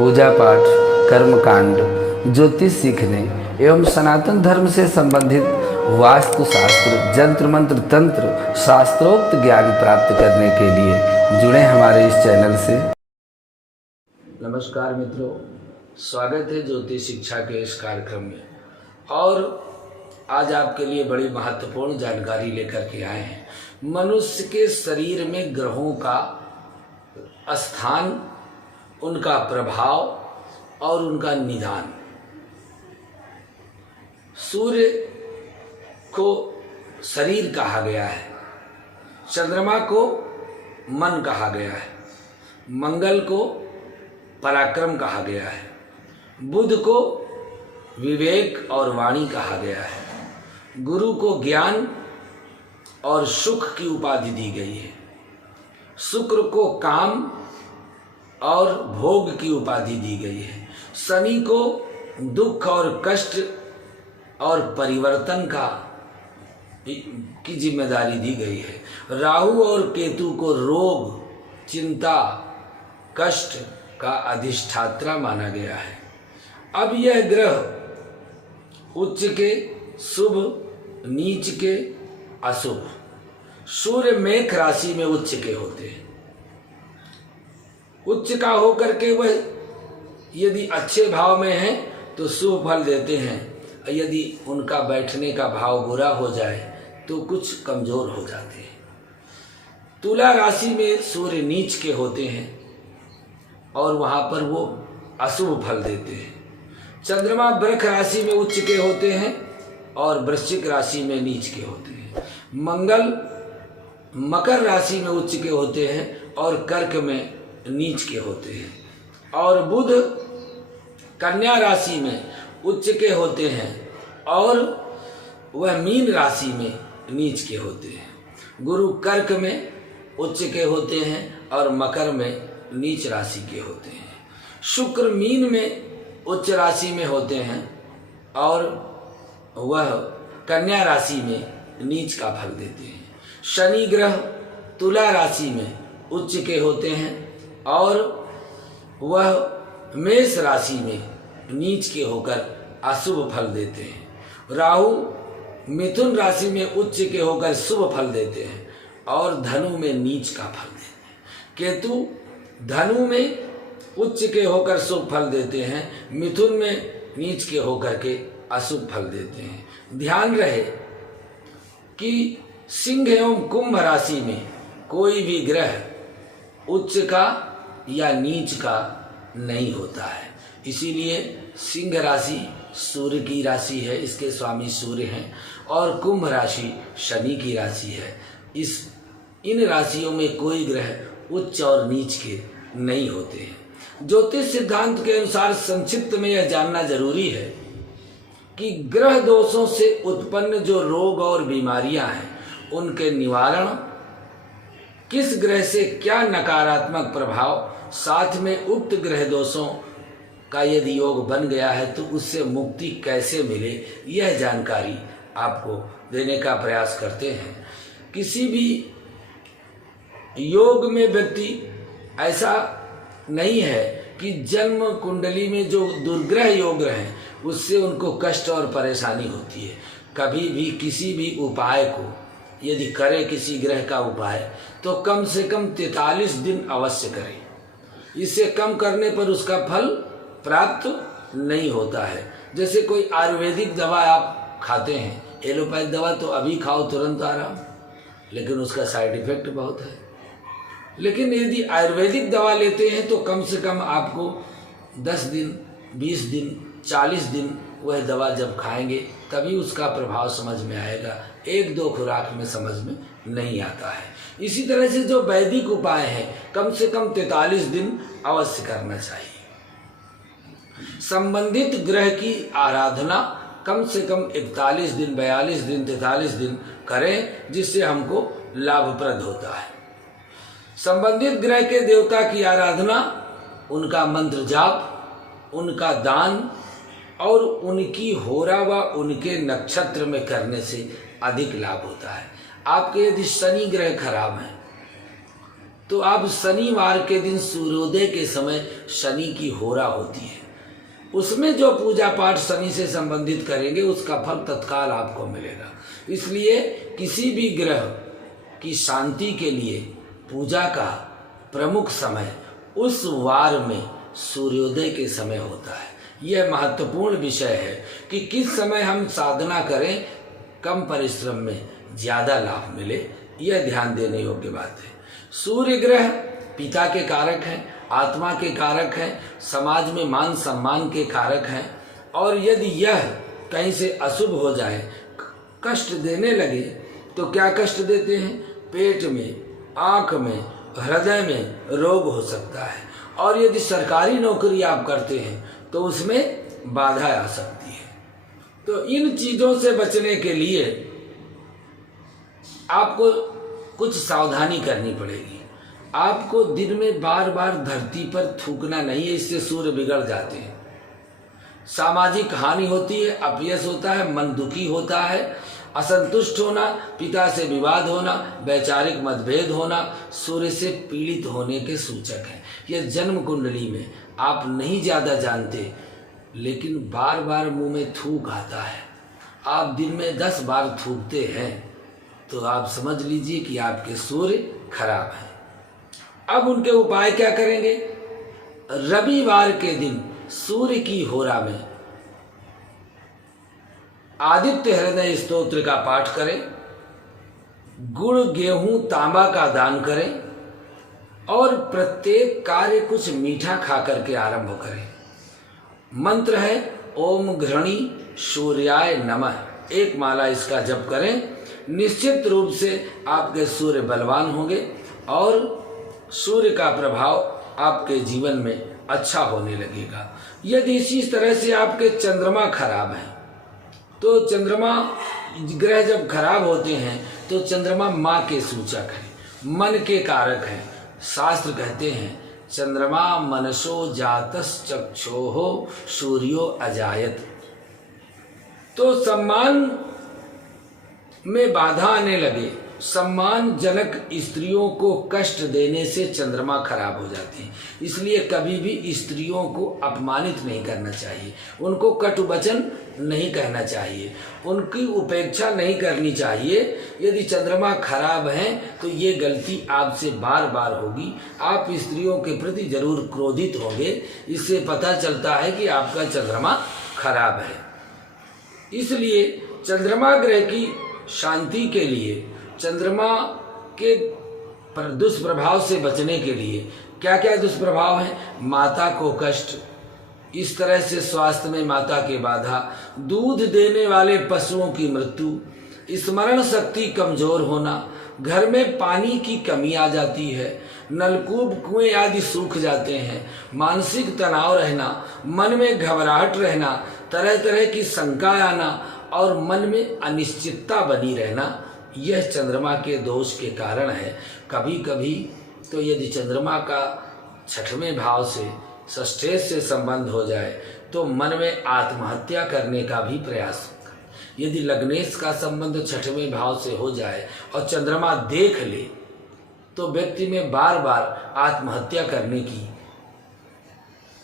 पूजा पाठ, कर्मकांड, ज्योतिष सीखने एवं सनातन धर्म से संबंधित वास्तु शास्त्र, जंत्र मंत्र, तंत्र, शास्त्रोक्त ज्ञान प्राप्त करने के लिए जुड़े हमारे इस चैनल से। नमस्कार मित्रों, स्वागत है ज्योतिष शिक्षा के इस कार्यक्रम में। और आज आपके लिए बड़ी महत्वपूर्ण जानकारी लेकर के आए हैं। मनुष्य के शरीर में ग्रहों का स्थान, उनका प्रभाव और उनका निदान। सूर्य को शरीर कहा गया है, चंद्रमा को मन कहा गया है, मंगल को पराक्रम कहा गया है, बुध को विवेक और वाणी कहा गया है, गुरु को ज्ञान और सुख की उपाधि दी गई है, शुक्र को काम और भोग की उपाधि दी गई है, शनि को दुख और कष्ट और परिवर्तन की जिम्मेदारी दी गई है, राहु और केतु को रोग, चिंता, कष्ट का अधिष्ठात्रा माना गया है। अब यह ग्रह उच्च के शुभ, नीच के अशुभ। सूर्य मेष राशि में उच्च के होते हैं। उच्च का होकर के वह यदि अच्छे भाव में है तो शुभ फल देते हैं, यदि उनका बैठने का भाव बुरा हो जाए तो कुछ कमजोर हो जाते हैं। तुला राशि में सूर्य नीच के होते हैं और वहां पर वो अशुभ फल देते हैं। चंद्रमा वृष राशि में उच्च के होते हैं और वृश्चिक राशि में नीच के होते हैं। मंगल मकर राशि में उच्च के होते हैं और कर्क में नीच के होते हैं। और बुध कन्या राशि में उच्च के होते हैं और वह मीन राशि में नीच के होते हैं। गुरु कर्क में उच्च के होते हैं और मकर में नीच राशि के होते हैं। शुक्र मीन में उच्च राशि में होते हैं और वह कन्या राशि में नीच का फल देते हैं। शनि ग्रह तुला राशि में उच्च के होते हैं और वह मेष राशि में नीच के होकर अशुभ फल देते हैं। राहु मिथुन राशि में उच्च के होकर शुभ फल देते हैं और धनु में नीच का फल देते हैं। केतु धनु में उच्च के होकर शुभ फल देते हैं, मिथुन में नीच के होकर के अशुभ फल देते हैं। ध्यान रहे कि सिंह एवं कुंभ राशि में कोई भी ग्रह उच्च का या नीच का नहीं होता है। इसीलिए सिंह राशि सूर्य की राशि है, इसके स्वामी सूर्य हैं, और कुंभ राशि शनि की राशि है। इन राशियों में कोई ग्रह उच्च और नीच के नहीं होते हैं। ज्योतिष सिद्धांत के अनुसार संक्षिप्त में यह जानना जरूरी है कि ग्रह दोषों से उत्पन्न जो रोग और बीमारियां हैं, उनके निवारण, किस ग्रह से क्या नकारात्मक प्रभाव, साथ में उक्त ग्रह दोषों का यदि योग बन गया है तो उससे मुक्ति कैसे मिले, यह जानकारी आपको देने का प्रयास करते हैं। किसी भी योग में व्यक्ति ऐसा नहीं है कि जन्म कुंडली में जो दुर्ग्रह योग हैं उससे उनको कष्ट और परेशानी होती है। कभी भी किसी भी उपाय को यदि करे, किसी ग्रह का उपाय, तो कम से कम 43 दिन अवश्य करें। इससे कम करने पर उसका फल प्राप्त नहीं होता है। जैसे कोई आयुर्वेदिक दवा आप खाते हैं, एलोपैथ दवा तो अभी खाओ तुरंत आराम, लेकिन उसका साइड इफेक्ट बहुत है। लेकिन यदि आयुर्वेदिक दवा लेते हैं तो कम से कम आपको 10 दिन, 20 दिन, 40 दिन वह दवा जब खाएंगे तभी उसका प्रभाव समझ में आएगा। 1-2 खुराक में समझ में नहीं आता है। इसी तरह से जो वैदिक उपाय है कम से कम 43 दिन अवश्य करना चाहिए। संबंधित ग्रह की आराधना कम से कम 41 दिन, 42 दिन, 43 दिन करें, जिससे हमको लाभप्रद होता है। संबंधित ग्रह के देवता की आराधना, उनका मंत्र जाप, उनका दान और उनकी होरा व उनके नक्षत्र में करने से अधिक लाभ होता है। आपके यदि शनि ग्रह खराब है तो अब शनिवार के दिन सूर्योदय के समय शनि की होरा होती है, उसमें जो पूजा पाठ शनि से संबंधित करेंगे उसका फल तत्काल आपको मिलेगा। इसलिए किसी भी ग्रह की शांति के लिए पूजा का प्रमुख समय उस वार में सूर्योदय के समय होता है। यह महत्वपूर्ण विषय है कि किस समय हम साधना करें, कम परिश्रम में ज़्यादा लाभ मिले, यह ध्यान देने योग्य बात है। सूर्य ग्रह पिता के कारक हैं, आत्मा के कारक हैं, समाज में मान सम्मान के कारक हैं, और यदि यह कहीं से अशुभ हो जाए, कष्ट देने लगे, तो क्या कष्ट देते हैं? पेट में, आँख में, हृदय में रोग हो सकता है। और यदि सरकारी नौकरी आप करते हैं तो उसमें बाधा आ सकती है। तो इन चीज़ों से बचने के लिए आपको कुछ सावधानी करनी पड़ेगी। आपको दिन में बार बार धरती पर थूकना नहीं है, इससे सूर्य बिगड़ जाते हैं। सामाजिक हानि होती है, अपयश होता है, मन दुखी होता है, असंतुष्ट होना, पिता से विवाद होना, वैचारिक मतभेद होना सूर्य से पीड़ित होने के सूचक हैं। यह जन्म कुंडली में आप नहीं ज़्यादा जानते, लेकिन बार बार मुंह में थूक आता है, आप दिन में 10 बार थूकते हैं, तो आप समझ लीजिए कि आपके सूर्य खराब हैं। अब उनके उपाय क्या करेंगे? रविवार के दिन सूर्य की होरा में आदित्य हृदय स्तोत्र का पाठ करें, गुड़ गेहूं तांबा का दान करें, और प्रत्येक कार्य कुछ मीठा खा करके आरंभ करें। मंत्र है ओम घृणी सूर्याय नमः, 1 माला इसका जप करें। निश्चित रूप से आपके सूर्य बलवान होंगे और सूर्य का प्रभाव आपके जीवन में अच्छा होने लगेगा। यदि इसी तरह से आपके चंद्रमा खराब हैं, तो चंद्रमा ग्रह जब खराब होते हैं तो चंद्रमा माँ के सूचक हैं, मन के कारक हैं। शास्त्र कहते हैं चंद्रमा मनसो जातस चक्षोहो सूर्यो अजायत। तो सम्मान में बाधा आने लगे, सम्मानजनक स्त्रियों को कष्ट देने से चंद्रमा खराब हो जाते हैं। इसलिए कभी भी स्त्रियों को अपमानित नहीं करना चाहिए, उनको कटु वचन नहीं कहना चाहिए, उनकी उपेक्षा नहीं करनी चाहिए। यदि चंद्रमा खराब हैं तो ये गलती आपसे बार बार होगी, आप स्त्रियों के प्रति जरूर क्रोधित होंगे। इससे पता चलता है कि आपका चंद्रमा खराब है। इसलिए चंद्रमा ग्रह की शांति के लिए, चंद्रमा के दुष्प्रभाव से बचने के लिए क्या क्या दुष्प्रभाव हैं? माता को कष्ट, इस तरह से स्वास्थ्य में माता के बाधा, दूध देने वाले पशुओं की मृत्यु, स्मरण शक्ति कमजोर होना, घर में पानी की कमी आ जाती है, नलकूप कुएं आदि सूख जाते हैं, मानसिक तनाव रहना, मन में घबराहट रहना, तरह तरह की शंका आना और मन में अनिश्चितता बनी रहना, यह चंद्रमा के दोष के कारण है। कभी कभी तो यदि चंद्रमा का 6वें भाव से षष्ठेश से संबंध हो जाए तो मन में आत्महत्या करने का भी प्रयास होगा। यदि लग्नेश का संबंध 6वें भाव से हो जाए और चंद्रमा देख ले तो व्यक्ति में बार बार आत्महत्या करने की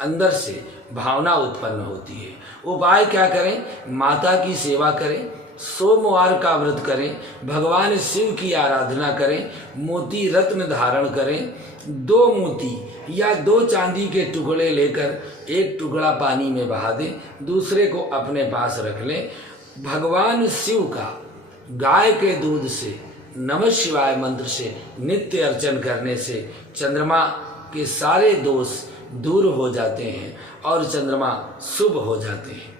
अंदर से भावना उत्पन्न होती है। उपाय क्या करें? माता की सेवा करें, सोमवार का व्रत करें, भगवान शिव की आराधना करें, मोती रत्न धारण करें, 2 मोती या 2 चांदी के टुकड़े लेकर 1 टुकड़ा पानी में बहा दें, दूसरे को अपने पास रख लें। भगवान शिव का गाय के दूध से नमः शिवाय मंत्र से नित्य अर्चन करने से चंद्रमा के सारे दोष दूर हो जाते हैं और चंद्रमा शुभ हो जाते हैं।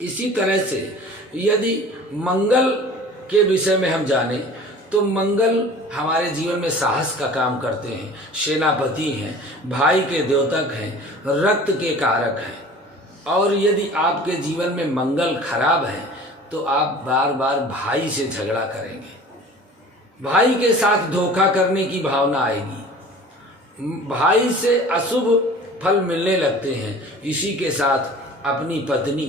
इसी तरह से यदि मंगल के विषय में हम जानें तो मंगल हमारे जीवन में साहस का काम करते हैं, सेनापति हैं, भाई के द्योतक हैं, रक्त के कारक हैं। और यदि आपके जीवन में मंगल खराब है तो आप बार बार भाई से झगड़ा करेंगे, भाई के साथ धोखा करने की भावना आएगी, भाई से अशुभ फल मिलने लगते हैं। इसी के साथ अपनी पत्नी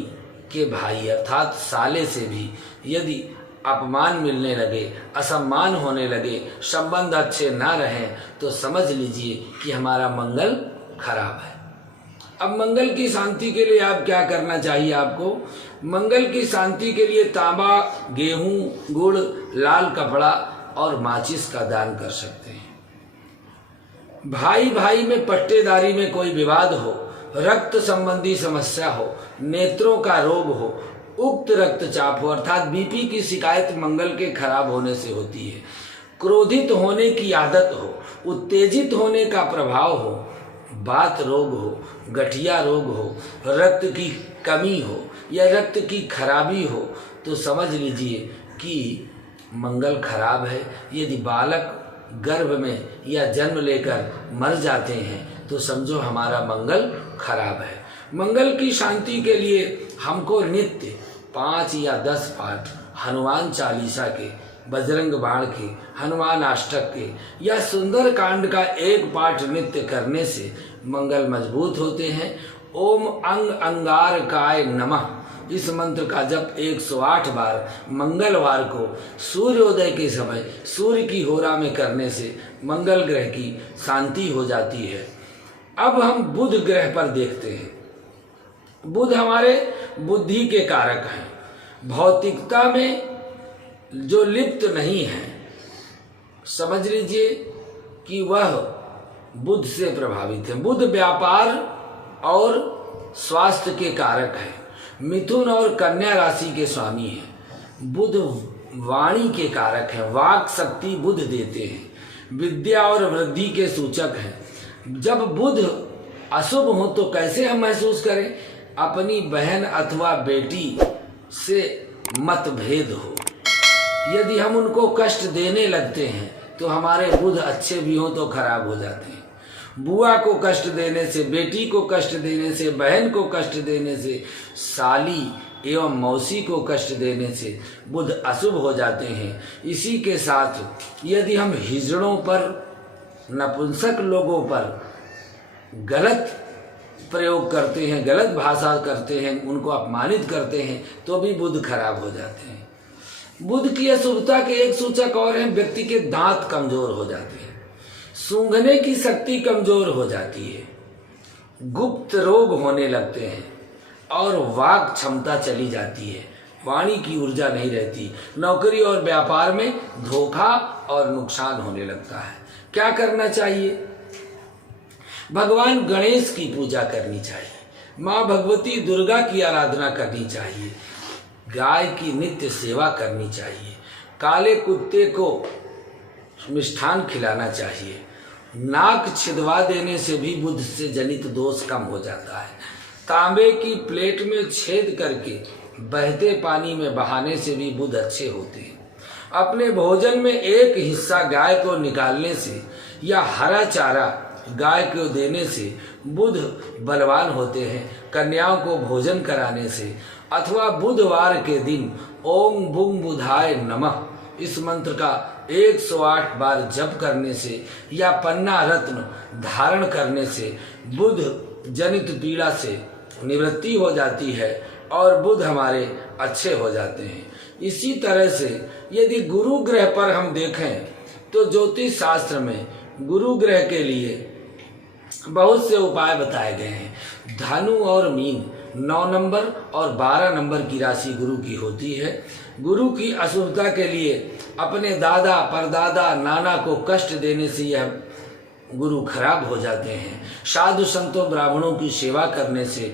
के भाई अर्थात साले से भी यदि अपमान मिलने लगे, असम्मान होने लगे, संबंध अच्छे ना रहें, तो समझ लीजिए कि हमारा मंगल खराब है। अब मंगल की शांति के लिए आप क्या करना चाहिए? आपको मंगल की शांति के लिए तांबा, गेहूं, गुड़, लाल कपड़ा और माचिस का दान कर सकते हैं। भाई भाई में पट्टेदारी में कोई विवाद हो, रक्त संबंधी समस्या हो, नेत्रों का रोग हो, उक्त रक्तचाप हो अर्थात बीपी की शिकायत मंगल के खराब होने से होती है, क्रोधित होने की आदत हो, उत्तेजित होने का प्रभाव हो, बात रोग हो, गठिया रोग हो, रक्त की कमी हो या रक्त की खराबी हो, तो समझ लीजिए कि मंगल खराब है। यदि बालक गर्भ में या जन्म लेकर मर जाते हैं तो समझो हमारा मंगल खराब है। मंगल की शांति के लिए हमको नित्य 5 या 10 पाठ हनुमान चालीसा के, बजरंग बाण के, हनुमान अष्टक के या सुंदर कांड का एक पाठ नित्य करने से मंगल मजबूत होते हैं। ओम अंग अंगारकाय नमः इस मंत्र का जप 108 बार मंगलवार को सूर्योदय के समय सूर्य की होरा में करने से मंगल ग्रह की शांति हो जाती है। अब हम बुध ग्रह पर देखते हैं। बुध हमारे बुद्धि के कारक हैं, भौतिकता में जो लिप्त नहीं है, समझ लीजिए कि वह बुध से प्रभावित है। बुध व्यापार और स्वास्थ्य के कारक है, मिथुन और कन्या राशि के स्वामी हैं। बुध वाणी के कारक हैं, वाक शक्ति बुध देते हैं, विद्या और वृद्धि के सूचक हैं। जब बुध अशुभ हो तो कैसे हम महसूस करें? अपनी बहन अथवा बेटी से मतभेद हो, यदि हम उनको कष्ट देने लगते हैं तो हमारे बुध अच्छे भी हों तो खराब हो जाते हैं। बुआ को कष्ट देने से, बेटी को कष्ट देने से, बहन को कष्ट देने से, साली एवं मौसी को कष्ट देने से बुध अशुभ हो जाते हैं। इसी के साथ यदि हम हिजड़ों पर, नपुंसक लोगों पर गलत प्रयोग करते हैं, गलत भाषा करते हैं, उनको अपमानित करते हैं, तो भी बुध खराब हो जाते हैं। बुध की अशुभता के एक सूचक और हैं, व्यक्ति के दांत कमजोर हो जाते हैं, सूंघने की शक्ति कमजोर हो जाती है, गुप्त रोग होने लगते हैं और वाक क्षमता चली जाती है, वाणी की ऊर्जा नहीं रहती, नौकरी और व्यापार में धोखा और नुकसान होने लगता है। क्या करना चाहिए? भगवान गणेश की पूजा करनी चाहिए, माँ भगवती दुर्गा की आराधना करनी चाहिए, गाय की नित्य सेवा करनी चाहिए, काले कुत्ते को मिष्ठान खिलाना चाहिए। नाक छिदवा देने से भी बुध से जनित दोष कम हो जाता है। तांबे की प्लेट में छेद करके बहते पानी में बहाने से भी बुध अच्छे होते हैं। अपने भोजन में एक हिस्सा गाय को निकालने से या हरा चारा गाय को देने से बुध बलवान होते हैं। कन्याओं को भोजन कराने से अथवा बुधवार के दिन ओम बुंग बुधाय नमः इस मंत्र का 108 बार जप करने से या पन्ना रत्न धारण करने से बुध जनित पीड़ा से निवृत्ति हो जाती है और बुध हमारे अच्छे हो जाते हैं। इसी तरह से यदि गुरु ग्रह पर हम देखें तो ज्योतिष शास्त्र में गुरु ग्रह के लिए बहुत से उपाय बताए गए हैं। धनु और मीन 9 नंबर और 12 नंबर की राशि गुरु की होती है। गुरु की अशुभता के लिए अपने दादा, परदादा, नाना को कष्ट देने से यह गुरु खराब हो जाते हैं। साधु संतों, ब्राह्मणों की सेवा करने से,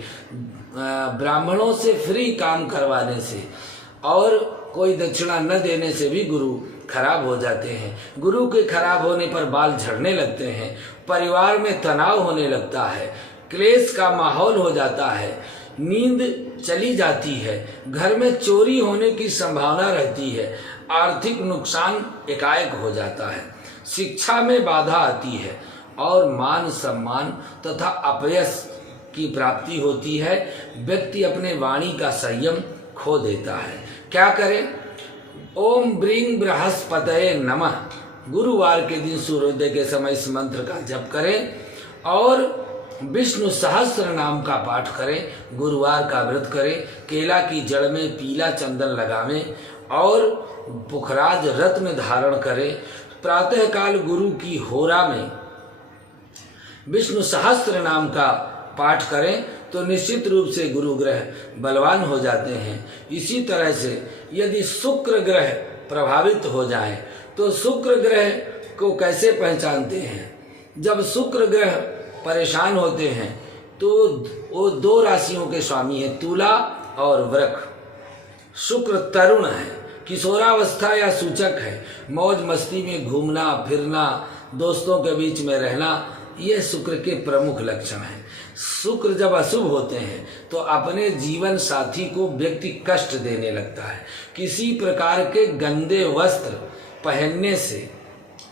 ब्राह्मणों से फ्री काम करवाने से और कोई दक्षिणा न देने से भी गुरु खराब हो जाते हैं। गुरु के खराब होने पर बाल झड़ने लगते हैं, परिवार में तनाव होने लगता है, क्लेश का माहौल हो जाता है, नींद चली जाती है, घर में चोरी होने की संभावना रहती है, आर्थिक नुकसान एकाएक हो जाता है, शिक्षा में बाधा आती है और मान सम्मान तथा अपयश की प्राप्ति होती है। व्यक्ति अपने वाणी का संयम खो देता है। क्या करें? ओम ब्रींग बृहस्पतये नमः गुरुवार के दिन सूर्योदय के समय इस मंत्र का जप करें और विष्णु सहस्त्र नाम का पाठ करें। गुरुवार का व्रत करें, केला की जड़ में पीला चंदन लगावें और पुखराज रत्न धारण करें। प्रातःकाल गुरु की होरा में विष्णु सहस्त्र नाम का पाठ करें तो निश्चित रूप से गुरु ग्रह बलवान हो जाते हैं। इसी तरह से यदि शुक्र ग्रह प्रभावित हो जाए तो शुक्र ग्रह को कैसे पहचानते हैं? जब शुक्र ग्रह परेशान होते हैं तो वो दो राशियों के स्वामी हैं, तुला और वृक। शुक्र तरुण है, किशोरावस्था या सूचक है, मौज मस्ती में घूमना फिरना, दोस्तों के बीच में रहना, ये शुक्र के प्रमुख लक्षण हैं। शुक्र जब अशुभ होते हैं तो अपने जीवन साथी को व्यक्ति कष्ट देने लगता है। किसी प्रकार के गंदे वस्त्र पहनने से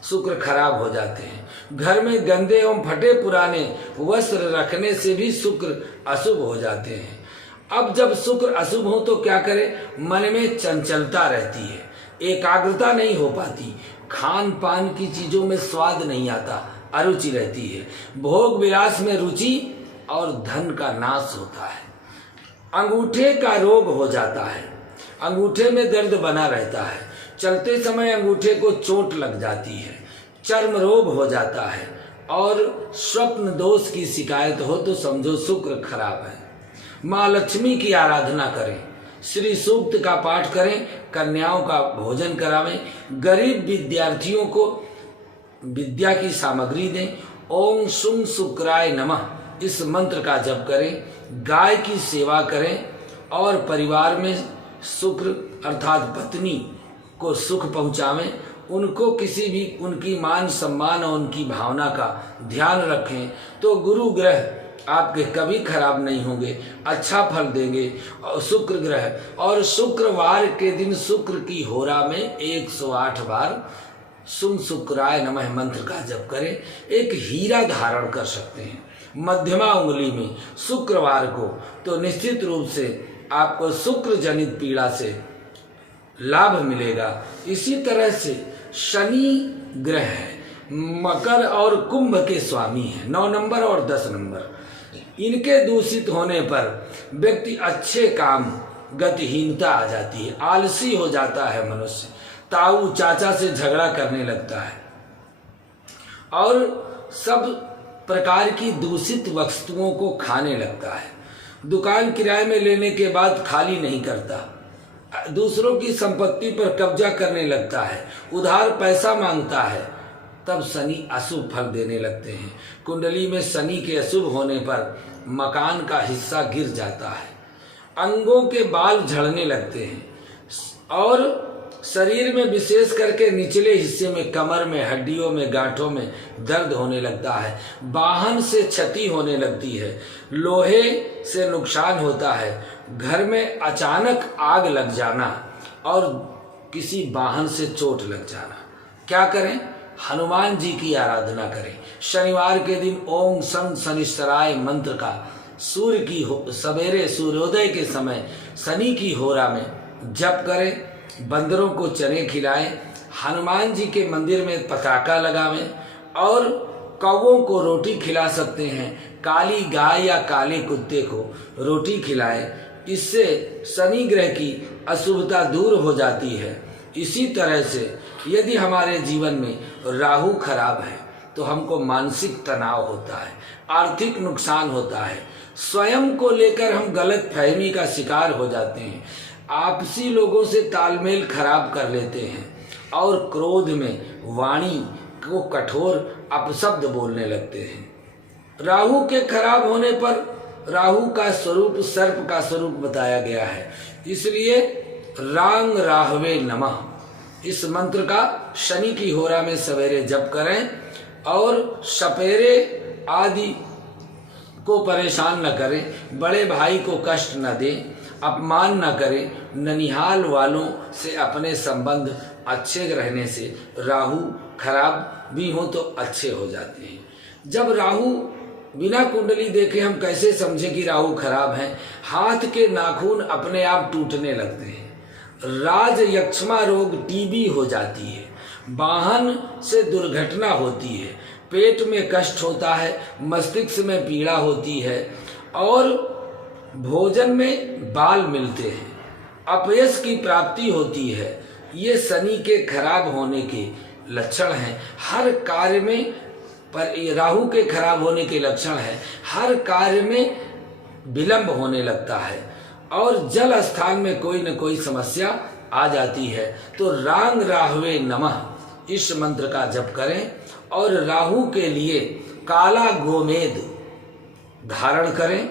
शुक्र खराब हो जाते हैं। घर में गंदे एवं फटे पुराने वस्त्र रखने से भी शुक्र अशुभ हो जाते हैं। अब जब शुक्र अशुभ हो तो क्या करें? मन में चंचलता रहती है, एकाग्रता नहीं हो पाती, खान पान की चीजों में स्वाद नहीं आता, अरुचि रहती है, भोग विलास में रुचि और धन का नाश होता है। अंगूठे का रोग हो जाता है, अंगूठे में दर्द बना रहता है, चलते समय अंगूठे को चोट लग जाती है, चर्म रोग हो जाता है और स्वप्न दोष की शिकायत हो तो समझो शुक्र खराब है। माँ लक्ष्मी की आराधना करें, श्री सूक्त का पाठ करें, कन्याओं का भोजन करावें, गरीब विद्यार्थियों को विद्या की सामग्री दें। ओम शुं शुक्राय नमः इस मंत्र का जप करें, गाय की सेवा करें और परिवार में शुक्र अर्थात पत्नी को सुख पहुंचावें। उनको किसी भी उनकी मान सम्मान और उनकी भावना का ध्यान रखें तो गुरु ग्रह आपके कभी खराब नहीं होंगे, अच्छा फल देंगे। और शुक्र ग्रह और शुक्रवार के दिन शुक्र की होरा में 108 बार शुं शुक्राय नमः मंत्र का जप करें। एक हीरा धारण कर सकते हैं मध्यमा उंगली में शुक्रवार को, तो निश्चित रूप से आपको शुक्र जनित पीड़ा से लाभ मिलेगा। इसी तरह से शनि ग्रह है, मकर और कुंभ के स्वामी हैं, 9 नंबर और 10 नंबर। इनके दूषित होने पर व्यक्ति अच्छे काम, गतिहीनता आ जाती है, आलसी हो जाता है मनुष्य, ताऊ चाचा से झगड़ा करने लगता है और सब प्रकार की दूषित वस्तुओं को खाने लगता है। दुकान किराए में लेने के बाद खाली नहीं करता, दूसरों की संपत्ति पर कब्जा करने लगता है, उधार पैसा मांगता है। तब शनि अशुभ फल देने लगते हैं। कुंडली में शनि के अशुभ होने पर मकान का हिस्सा गिर जाता है, अंगों के बाल झड़ने लगते हैं और शरीर में विशेष करके निचले हिस्से में, कमर में, हड्डियों में, गांठों में दर्द होने लगता है, वाहन से क्षति होने लगती है, लोहे से नुकसान होता है, घर में अचानक आग लग जाना और किसी वाहन से चोट लग जाना। क्या करें? हनुमान जी की आराधना करें। शनिवार के दिन ओम शं शनिश्चराय मंत्र का सूर्य की सवेरे सूर्योदय के समय शनि की होरा में जप करें। बंदरों को चने खिलाएं, हनुमान जी के मंदिर में पताका लगावें और कौवों को रोटी खिला सकते हैं। काली गाय या काले कुत्ते को रोटी खिलाएं, इससे शनि ग्रह की अशुभता दूर हो जाती है। इसी तरह से यदि हमारे जीवन में राहु खराब है तो हमको मानसिक तनाव होता है, आर्थिक नुकसान होता है, स्वयं को लेकर हम गलत फहमी का शिकार हो जाते हैं, आपसी लोगों से तालमेल खराब कर लेते हैं और क्रोध में वाणी को कठोर अपशब्द बोलने लगते हैं। राहु के खराब होने पर राहु का स्वरूप सर्प का स्वरूप बताया गया है, इसलिए रांग राहवे नमः इस मंत्र का शनि की होरा में सवेरे जप करें और सपेरे आदि को परेशान न करें, बड़े भाई को कष्ट न दें, अपमान न करें। ननिहाल वालों से अपने संबंध अच्छे रहने से राहु खराब भी हो तो अच्छे हो जाते हैं। जब राहु बिना कुंडली देखे हम कैसे समझें कि राहु खराब है? हाथ के नाखून अपने आप टूटने लगते हैं, राज यक्ष्मा रोग टीबी हो जाती है, वाहन से दुर्घटना होती है, पेट में कष्ट होता है, मस्तिष्क में पीड़ा होती है और भोजन में बाल मिलते हैं अपयश की प्राप्ति होती है। ये शनि के खराब होने के लक्षण हैं। हर कार्य में पर राहु के खराब होने के लक्षण है, हर कार्य में विलंब होने लगता है और जल स्थान में कोई न कोई समस्या आ जाती है। तो रांग राहवे नमः इस मंत्र का जप करें और राहु के लिए काला गोमेद धारण करें,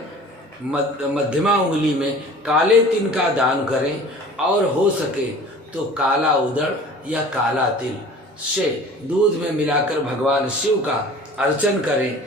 मध्यमा उंगली में काले तिल का दान करें और हो सके तो काला उदड़ या काला तिल से दूध में मिलाकर भगवान शिव का अर्चन करें।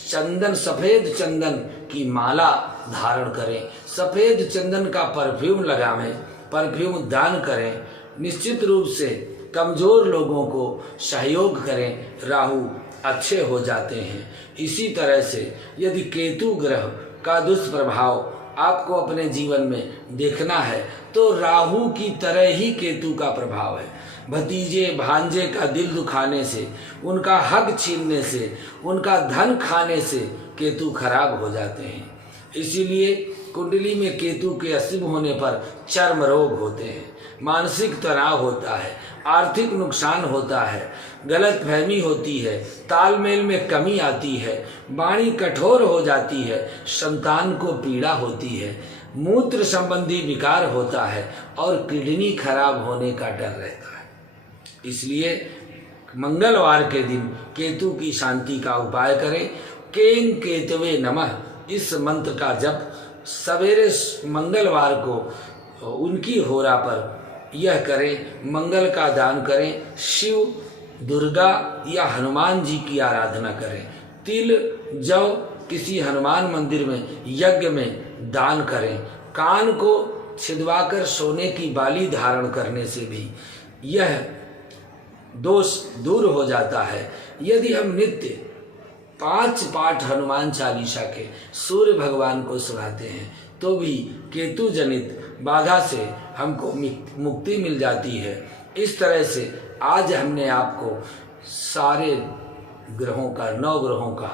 चंदन, सफेद चंदन की माला धारण करें, सफेद चंदन का परफ्यूम लगावें, परफ्यूम दान करें। निश्चित रूप से कमजोर लोगों को सहयोग करें, राहु अच्छे हो जाते हैं। इसी तरह से यदि केतु ग्रह का दुष्प्रभाव आपको अपने जीवन में देखना है तो राहु की तरह ही केतु का प्रभाव है। भतीजे भांजे का दिल दुखाने से, उनका हक छीनने से, उनका धन खाने से केतु खराब हो जाते हैं। इसीलिए कुंडली में केतु के अशुभ होने पर चर्म रोग होते हैं, मानसिक तनाव होता है, आर्थिक नुकसान होता है, गलतफहमी होती है, तालमेल में कमी आती है, वाणी कठोर हो जाती है, संतान को पीड़ा होती है, मूत्र संबंधी विकार होता है और किडनी खराब होने का डर रहता है। इसलिए मंगलवार के दिन केतु की शांति का उपाय करें। कें केतवे नमः इस मंत्र का जप सवेरे मंगलवार को उनकी होरा पर यह करें। मंगल का दान करें, शिव, दुर्गा या हनुमान जी की आराधना करें। तिल, जौ किसी हनुमान मंदिर में यज्ञ में दान करें। कान को छिदवाकर सोने की बाली धारण करने से भी यह दोष दूर हो जाता है। यदि हम नित्य 5 पाठ हनुमान चालीसा के सूर्य भगवान को सुनाते हैं तो भी केतु जनित बाधा से हमको मुक्ति मिल जाती है। इस तरह से आज हमने आपको सारे ग्रहों का, 9 ग्रहों का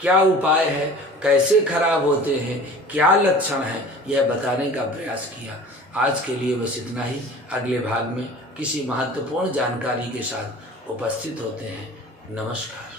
क्या उपाय है, कैसे खराब होते हैं, क्या लक्षण हैं, यह बताने का प्रयास किया। आज के लिए बस इतना ही। अगले भाग में किसी महत्वपूर्ण जानकारी के साथ उपस्थित होते हैं। नमस्कार।